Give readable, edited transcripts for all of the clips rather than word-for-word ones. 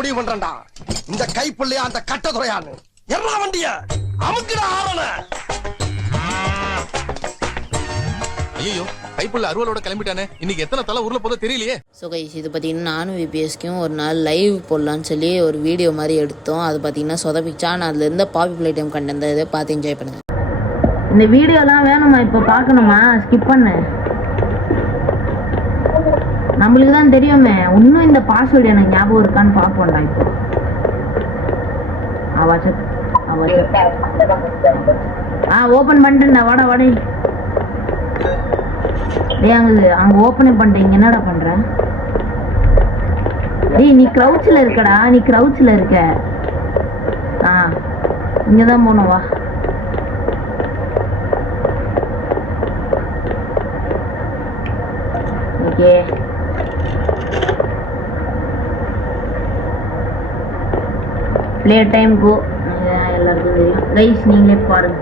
முடிவு பண்றேன்டா. இந்த கைப்புள்ளையா அந்த கட்டதுறையான்னு எல்லா வண்டிய அமுக்குடா ஆவன. ஐயோ கைப்புள்ள அருவலோட கிளம்பிட்டானே. இன்னைக்கு எத்தனை தலை ஊர்ல போதோ தெரியலையே. ஸோ கைஸ் இது பார்த்தீங்கன்னா நானும் விபிஎஸ்க்கும் ஒரு நாள் லைவ் போடலான்னு சொல்லி ஒரு வீடியோ மாதிரி எடுத்தோம். அது பார்த்தீங்கன்னா சொதப்பிச்சா நான் அதில் இருந்த பாப்புலர் ஐட்டம் கண்டென்ட் இதை பார்த்து என்ஜாய் பண்ணுங்க. இந்த வீடியோலாம் வேணுமா இப்போ பார்க்கணுமா? ஸ்கிப் பண்ணு, நம்மளுக்கு தான் தெரியுமே. இன்னும் இந்த பாஸ்வேர்டு எனக்கு ஞாபகம் இருக்கான்னு பார்ப்போம்டா. இப்போ ஓப்பன் பண்ணிட்டேன்டா. வாடா வாடே. டேய் அங்க ஓப்பனே பண்ணிட்டேன். இங்க என்னடா பண்ற? டேய் நீ க்ரௌச்ல இருக்கடா. நீ க்ரௌச்ல இருக்க. இங்கதான் போகணும். வா. Okay play time go. எல்லாருக்கும் தெரியும் கைஸ், நீங்களே பாருங்க.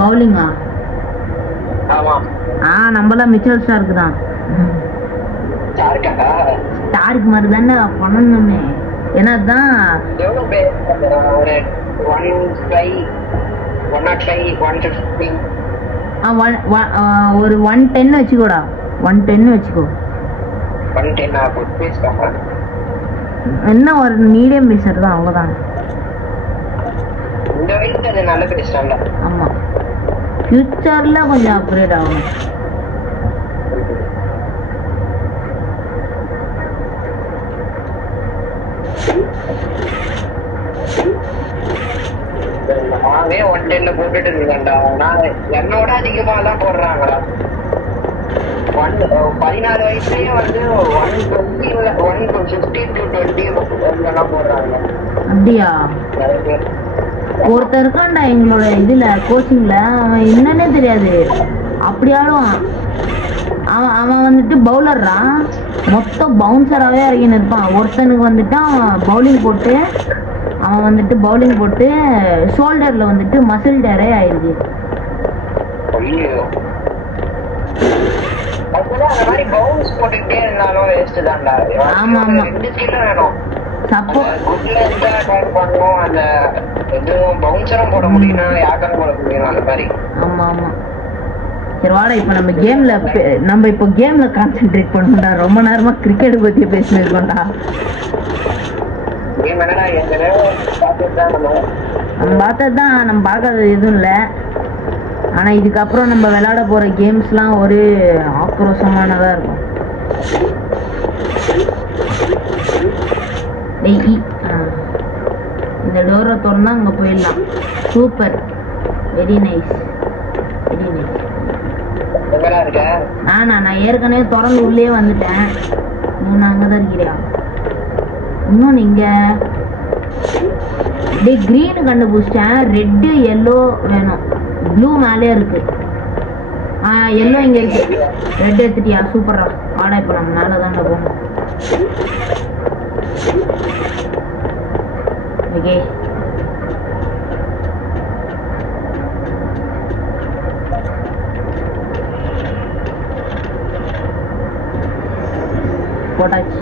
பவுலிங்கா? நம்மளாம் மிச்சல் ஸ்டாருக்கு தான். ஸ்டாருக்கு மாதிரி தானே பண்ணணுமே. ஏன்னா தான் ஒரு 110 வச்சுக்கோடா. 110 வச்சுக்கோ. என்ன ஒரு மீடியம் பேசர் தான், அவ்வளோதான். ஆமா, ஃபியூச்சர்ல கொஞ்சம் அப்கிரேட் ஆகும். போட்டுட்டு இருக்கேன்டா. நான் என்னோட அதிகமா தான் போடுறாங்களா. 14 வயசுலயே வந்து 115 to 20 போடுறாங்க. அப்படியா? ஒருத்தர் இருக்கான்டா எங்களோட இதுல கோச்சிங்ல, அவன் என்னன்னே தெரியாது, அப்படி ஆடுவான். அவன் வந்துட்டு பவுலர்ரா, மொத்தம் பவுன்சராகவே இறங்கின்னு இருப்பான். ஒருத்தனுக்கு வந்துட்டு அவன் பவுலிங் போட்டு ஷோல்டர்ல வந்துட்டு மசில் டேரே ஆயிடுது. ஆமா ஆமா. ஆமா ஆமா. சரி வாடா, இப்ப நம்ம கேம்ல கான்சென்ட்ரேட் பண்ணணும்டா. ரொம்ப நேரமா கிரிக்கெட் பத்தி பேசிருக்கோம்டா. நம்ம பார்த்ததுதான், நம்ம பார்க்காதது எதுவும் இல்லை. ஆனா இதுக்கப்புறம் நம்ம விளையாட போற கேம்ஸ்லாம் ஒரு ஆக்ரோஷமானதா இருக்கும். இந்த டோரை திறந்தா அங்க போயிடலாம். Super, very nice, very nice. நான் ஏற்கனவே திறந்து உள்ளே வந்துட்டேன். நீ அங்கதான் இருக்கிறியா? இன்னும் நீங்க கிரீன் கண்டுபிடிச்சிட்டேன். ரெட்டு எல்லோ வேணும். ப்ளூ மேலே இருக்கு. எல்லோ இங்க இருக்கு. ரெட் எடுத்துட்டியா? சூப்பரா. ஆடா, இப்ப நம்ம மேல தான் போகணும். ஓகே, போட்டாச்சு.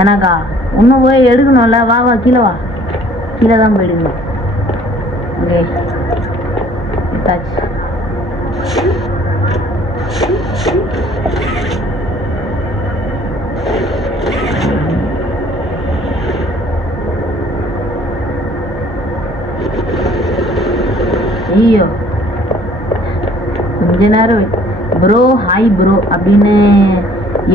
எனக்கா இன்னும் போய் எடுக்கணும்ல. வா வா, கீழே வா. கீழே தான் போயிடுங்க. ஓகே, ஐயோ கொஞ்ச நேரம் ப்ரோ, ஹாய் ப்ரோ அப்படின்னு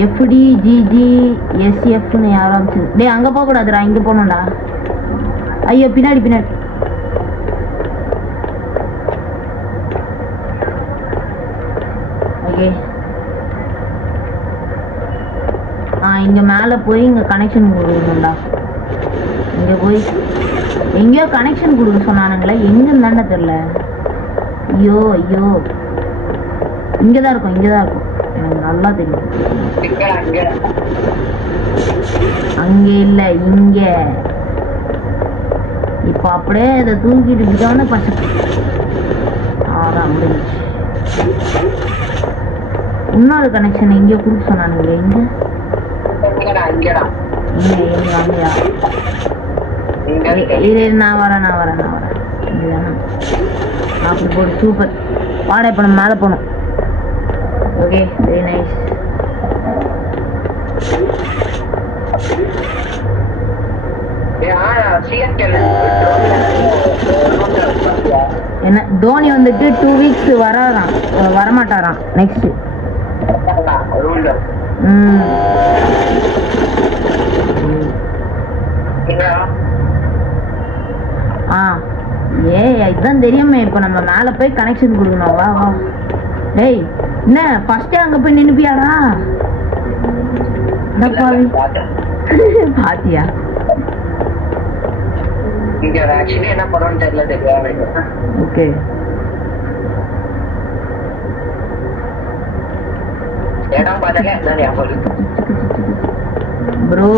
FDGGSFன்னு ஆரம்பிச்சு. டேய் அங்கே போகக்கூடாதுடா, இங்கே போகணும்டா. ஐயோ பின்னாடி பின்னாடி. இங்க மேல போய் இங்க கனெக்ஷன் கொடுக்கணும்டா. இங்க போய் எங்கேயோ கனெக்ஷன் கொடுக்க சொன்னானுங்களே, எங்கன்னு தானே தெரியல. ஐயோ ஐயோ, இங்கதான் இருக்கும், இங்கதான் இருக்கும், எனக்கு நல்லா தெரியும். அங்க இல்ல, இங்க. இப்ப அப்படியே இதை தூக்கிட்டு விட்டோன்னு பச்சை. முடிஞ்சு. இன்னொரு கனெக்ஷன் எங்கேயோ கொடுக்க சொன்னானுங்களே, எங்க இங்கடா அங்கயா? இது நான் வரேன். அப்படி போடு, சூப்பர். வாடகை இப்போ நம்ம மேலே போகணும். Okay, very nice. என்ன தோனி வந்துட்டு 2 வீக்ஸ் வரமாட்டாராம் நெக்ஸ்ட். இதுதான் தெரியுமே. இப்போ நம்ம மேல போய் கனெக்ஷன் கொடுக்கணும். வா வா. டேய், என்ன ஃபர்ஸ்டே அங்க போய் நின்னுப்பியாடா? பாத்தியா? இங்க ஆக்சுவலி என்ன பண்ணணும்னு தெரியல. ஓகே, இடம் பார்த்தாலே அதான் ஞாபகம். Bro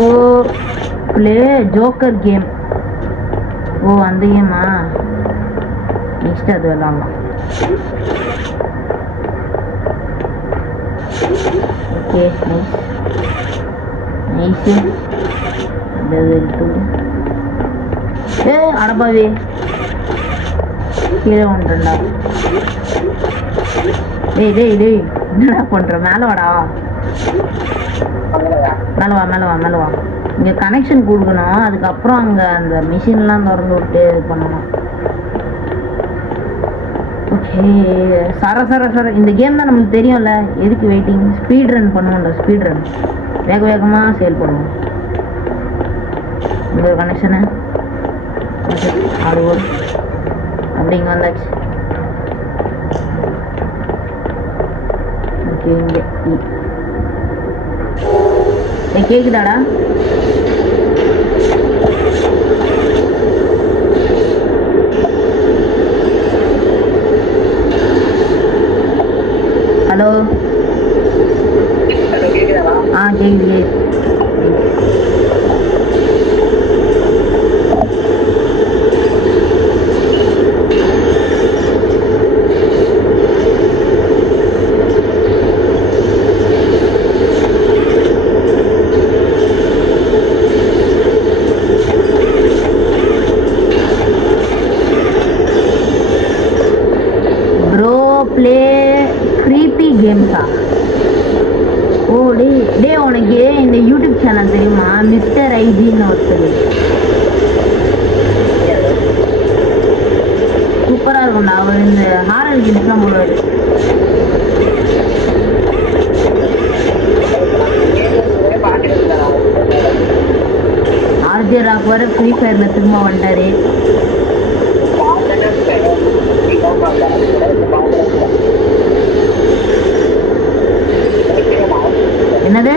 play joker game. ஓ, அந்த கேமா? நெக்ஸ்ட் அது விளாடலாம். Okay, nice nice. அடப்பாவே கீழே ஒன்றுண்டா. டேய் என்னடா பண்ற? மேல வாடா, மேல வா. இங்க கனெக்ஷன் கொடுக்கணும். அதுக்கப்புறம் அங்க அந்த மிஷின்லாம் திறந்து விட்டு இது பண்ணணும். ஓகே, சர இந்த கேம் தான் நம்மளுக்கு தெரியும்ல. எதுக்கு வெயிட்டிங்? ஸ்பீட் ரன் பண்ணுவோம்டா. ஸ்பீட் ரன் வேகமா சேல் பண்ணுவோம். இந்த கனெக்ஷனு ஆடு அப்படி இங்கே வந்தாச்சு. ஓகே, இங்கே கேக்குதாடா? ஹலோ, கேக்குது. ஓ டே, உனக்கு இந்த யூடியூப் சேனல் தெரியுமா? மிஸ்டர் ஐஜின்னு ஒருத்தர். சூப்பரா இருக்கும்டா. அவர் இந்த ஹாரர் கேம்ஸ்லாம் போடுவாரு. ஆர்ஜே ராக் வர ஃப்ரீ ஃபயர்ல திரும்ப வந்துட்டாரு. என்னது?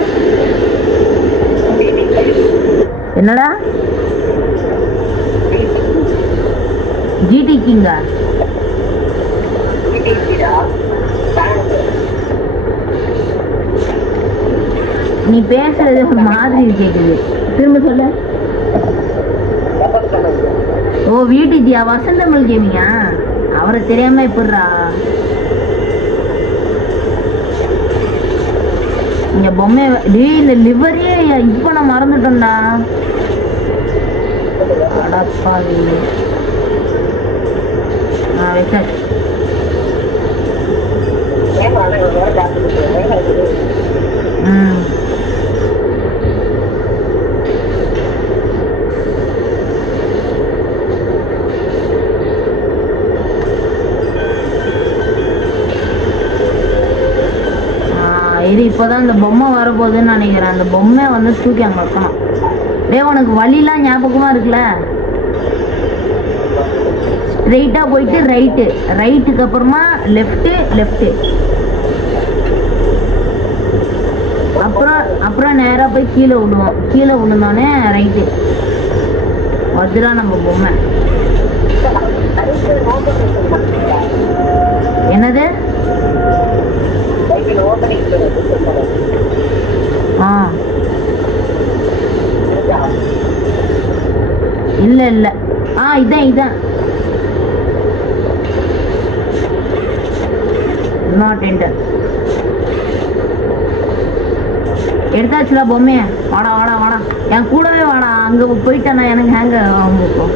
என்னடா? ஜிடி கிங்கா? நீ பேசுறது ஒரு மாதிரி கேக்குது. திரும்ப சொல்ல. ஓ, விடிஜியா? வசந்தமிழ் கேமிங்கா? அவரை தெரியாம எப்படிரா? இங்க பொம்மை இந்த லிவரே இப்ப நான் மறந்துட்டேன்டா. அடப்பாவி. வச்சாச்சு. இது இப்போதான் இந்த பொம்மை வரப்போகுதுன்னு நினைக்கிறேன். அந்த பொம்மை வந்து தூக்கி அங்கே வைக்கணும். உனக்கு வழிலாம் ஞாபகமா இருக்குல்ல? ஸ்ட்ரெயிட்டா போயிட்டு ரைட்டுக்கு அப்புறமா லெஃப்ட். அப்புறம் நேராக போய் கீழே விடுவோம். கீழே விழுந்தோடனே ரைட்டு. அதுதான் நம்ம பொம்மை. என்னது? ஆ இல்லை இல்லை. இதான் நாட் என்டர். எடுத்தாச்சுல பொம்மைய. வாடா வாடா வாடா, என் கூடவே வாடா. அங்கே போயிட்டேன்னா எனக்கு ஹேங்க ஆகும்.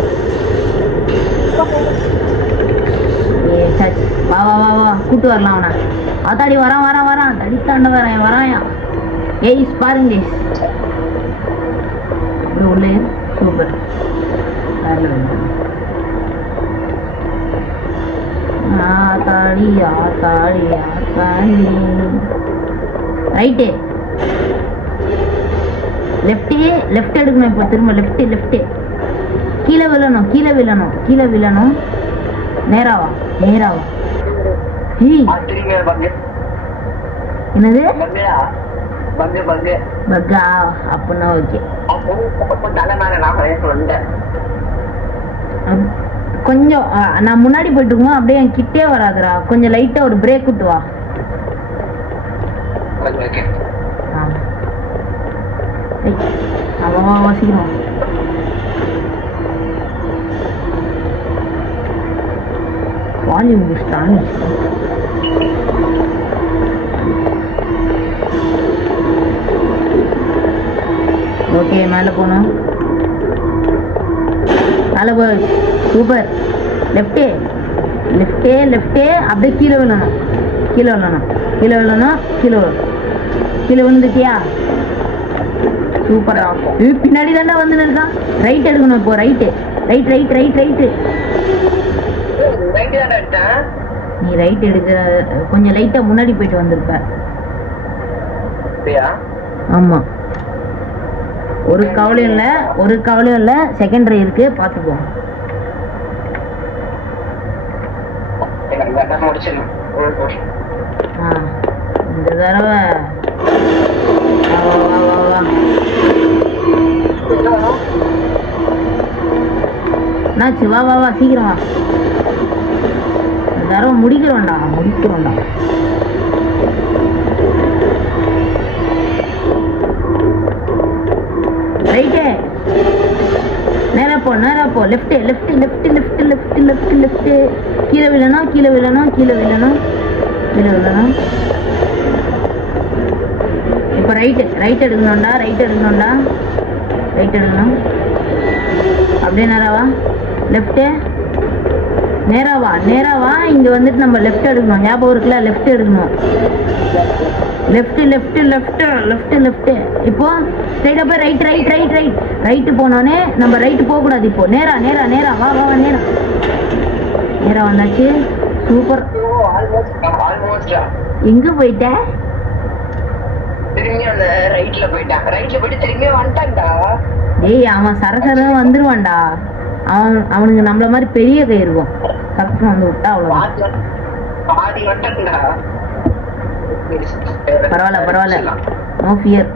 வா வா வா வா, கூட்டு வரலாம் அவனை. அதாடி வரான் தடித்தாண்ட வராயா. ஏய் பாருங்க உள்ளே. சூப்பர். ஆத்தாடி ஆத்தாடி ஆத்தாடி. ரைட்டு லெஃப்ட் எடுக்கணும். இப்போ திரும்ப லெஃப்ட். கீழே விழணும். நேராவா. என்னது? பக்கா அப்படின்னா ஓகே. கொஞ்சம் நான் முன்னாடி போயிட்டு இருக்கோம். அப்படியே என் கிட்டே வராதுடா. கொஞ்சம் லைட்டா ஒரு பிரேக் விட்டு வா. சீக்கிரம். Volume strong. ஓகே, மேலே போகணும். மேலே போ. சூப்பர். லெஃப்டே அப்படியே கீழே விழுந்துட்டியா? சூப்பரா. பின்னாடி தாண்டா வந்து நிற்கான். ரைட் எடுக்கணும் இப்போ. ரைட்டு. நீ ரைட் எடுக்க கொஞ்சம் லைட்டா முன்னாடி போயிட்டு வந்திருப்ப. ஆமா, ஒரு கவலையும் இல்ல. செகண்டரி இருக்கு, பாத்துக்கோ. இந்த தடவை என்னாச்சு? வா சீக்கிரம் வா. இந்த தடவை முடிக்கிறோம்டா. ரைட்டு. நேரா போ. லெஃப்ட். கீழே விழணும். இப்போ ரைட் எடுக்கணும்டா. அப்படியே நேராவா. லெஃப்ட். நேராவா. இங்க வந்துட்டு நம்ம லெஃப்ட் எடுக்கணும். ஞாபகம் இருக்குல்ல? லெஃப்ட் எடுக்கணும். லெஃப்ட். இப்போ ஸ்ட்ரைட்டா போய் ரைட் போனோடனே நம்ம ரைட்டு போக கூடாது. இப்போ நேரா வா. நேரா வந்தாச்சு. சூப்பர். எங்க போயிட்ட? ஏய், அவன் சரசர வந்துருவான்டா. அவனுக்கு நம்மள மாதிரி பெரிய கை இருக்கும். கரெக்டா வந்து விட்டா அவ்வளவுதான். பரவாயில்ல. No fear.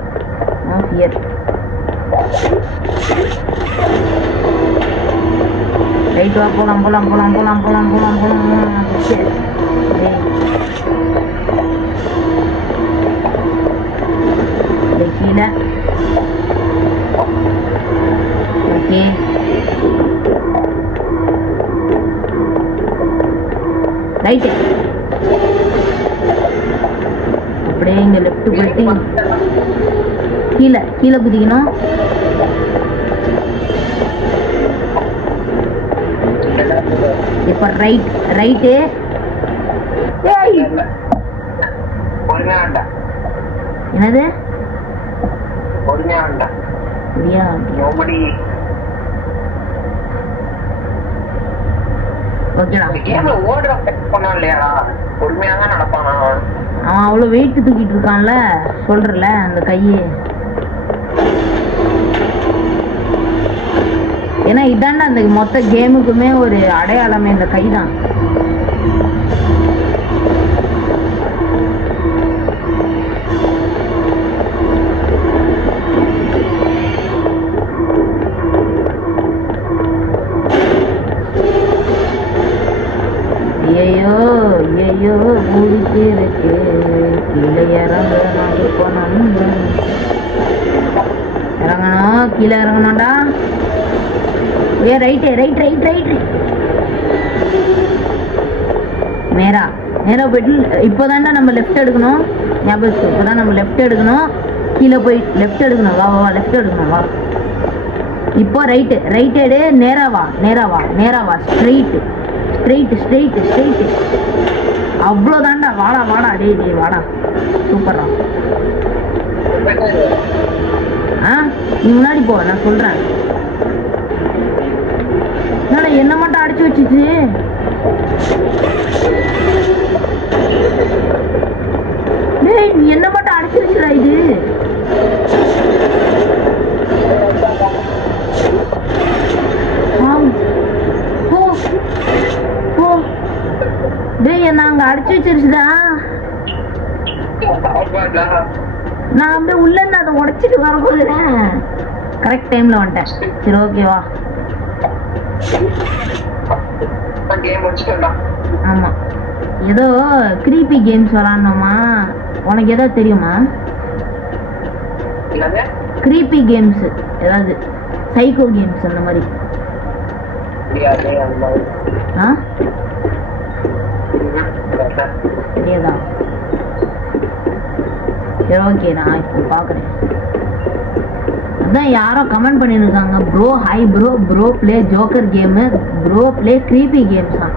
ரைட் வா. போலாம். கீழே. ஓகே. ரைட்டு. அப்படியே இங்க லெஃப்ட் போயிட்டு கீழே குதிக்கணும். இப்ப ரைட்டு. என்னது? அவன் அவ்வளவு வெயிட் தூக்கிட்டு இருக்கான்ல, சொல்றல அந்த கையை. ஏன்னா இதாண்டா அந்த மொத்த கேமுக்குமே ஒரு அடையாளமே இந்த கை தான். கீழே இறங்கணும்டா. ஏ ரைட்டு ரைட் ரைட் ரைட் நேரா நேரா போயிட்டு இப்போதான்டா நம்ம லெஃப்ட் எடுக்கணும். ஞாபகம் இப்போதான் நம்ம லெஃப்ட் எடுக்கணும். கீழே போய் லெஃப்ட் எடுக்கணும். வா வா லெஃப்ட் எடுக்கணும். வா இப்போ ரைட்டு ரைட் எடு. நேரா வா நேரா வா நேரா வா. Straight straight straight straight. அவ்வளோதான்டா. வாடா வாடா டேய் டேய் வாடா. சூப்பர்ரா. ஆ நீ முன்னாடி போ, நான் சொல்கிறேன். என்னடா என்ன மட்டும் அடிச்சு வச்சுச்சு? டேய் நீ என்ன மட்டும் அடிச்சிருச்சுடா இது. போ போ டேய் என்ன அங்கே அடிச்சு வச்சிருச்சுடா. நான் அப்படியே உள்ள இருந்து அதை உடைச்சிட்டு வரப்போகிறேன். கரெக்ட் டைம்ல வந்துட்டேன். சரி ஓகேவா. ஆமா ஏதோ கிரீப்பி கேம்ஸ் விளாடணுமா? உனக்கு ஏதோ தெரியுமா? கிரீப்பி கேம்ஸ் ஏதாவது சைக்கோ கேம்ஸ் அந்த மாதிரி. ஆ தெரியாதா? சரி ஓகே நான் இப்போ பார்க்குறேன். அதான் யாரோ கமெண்ட் பண்ணியிருக்காங்க bro hi bro bro play joker game bro play creepy கேம்ஸா.